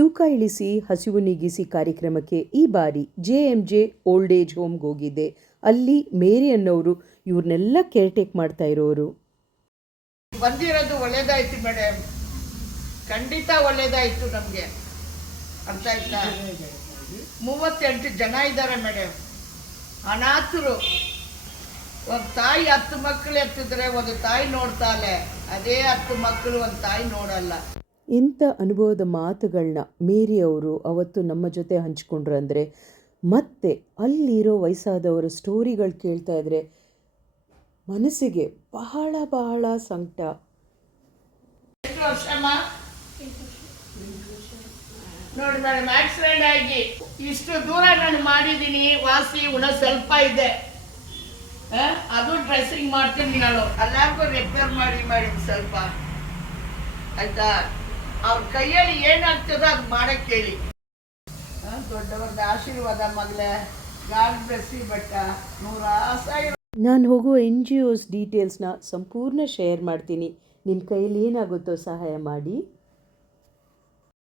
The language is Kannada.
ತೂಕ ಇಳಿಸಿ ಹಸಿವು ನೀಗಿಸಿ ಕಾರ್ಯಕ್ರಮಕ್ಕೆ ಈ ಬಾರಿ J M J old age ಹೋಮ್ಗೆ ಹೋಗಿದ್ದೆ ಅಲ್ಲಿ ಮೇರಿ ಅನ್ನೋರು ಇವ್ರನ್ನೆಲ್ಲ ಕೇರ್ಟೇಕ್ ಮಾಡ್ತಾ ಇರೋರು. ಬಂದಿರೋದು ಒಳ್ಳೇದಾಯ್ತು ಮೇಡಮ್ ಖಂಡಿತ ಒಳ್ಳೇದಾಯ್ತು ನಮಗೆ. ಅರ್ಥ ಆಯ್ತಾ? ಮೂವತ್ತೆಂಟು ಜನ ಇದ್ದಾರೆ ಮೇಡಮ್ ಅನಾಥರು. ಒಂದು ತಾಯಿ ಹತ್ತು ಮಕ್ಕಳು ಎತ್ತಿದ್ರೆ ಒಂದು ತಾಯಿ ನೋಡ್ತಾಳೆ. ಅದೇ ಹತ್ತು ಮಕ್ಕಳು ಒಂದು ತಾಯಿ ನೋಡಲ್ಲ. ಇಂಥ ಅನುಭವದ ಮಾತುಗಳನ್ನ ಮೇರಿ ಅವರು ಅವತ್ತು ನಮ್ಮ ಜೊತೆ ಹಂಚಿಕೊಂಡ್ರು ಅಂದರೆ ಮತ್ತೆ ಅಲ್ಲಿರೋ ವಯಸ್ಸಾದವರು ಸ್ಟೋರಿಗಳು ಕೇಳ್ತಾ ಇದ್ದರೆ ಮನಸ್ಸಿಗೆ ಬಹಳ ಬಹಳ ಸಂಕಟ. ನೋಡಿ ಮೇಡಮ್ ಆಕ್ಸಿಡೆಂಟ್ ಆಗಿ ಇಷ್ಟು ದೂರ ನಾನು ಮಾಡಿದ್ದೀನಿ ವಾಸಿ ಉಣ ಸ್ವಲ್ಪ ಇದೆ. ಅದು ಡ್ರೆಸ್ಸಿಂಗ್ ಮಾಡ್ತೀನಿ ನಾನು. ಅಲ್ಲಾಗೂ ರಿಪೇರ್ ಮಾಡಿ ಮಾಡಿ ಸ್ವಲ್ಪ. ಆಯ್ತಾ? ಅವ್ರ ಕೈಯಲ್ಲಿ ಏನಾಗ್ತದ ಅದು ಮಾಡಕ್ಕೆ ಕೇಳಿ. ಆ, ದೊಡ್ಡವ್ರದ್ದು ಆಶೀರ್ವಾದ ಮಗಳೇ ಗಾಡ್ ಬೆಸಿ ಬೆಟ್ಟ ನೂರ ಆಸೆ ನಾನು ಹೋಗುವ ಎನ್ ಜಿ ಓಸ್ ಡೀಟೇಲ್ಸ್ನ ಸಂಪೂರ್ಣ ಶೇರ್ ಮಾಡ್ತೀನಿ. ನಿಮ್ಮ ಕೈಯಲ್ಲಿ ಏನಾಗುತ್ತೋ ಸಹಾಯ ಮಾಡಿ.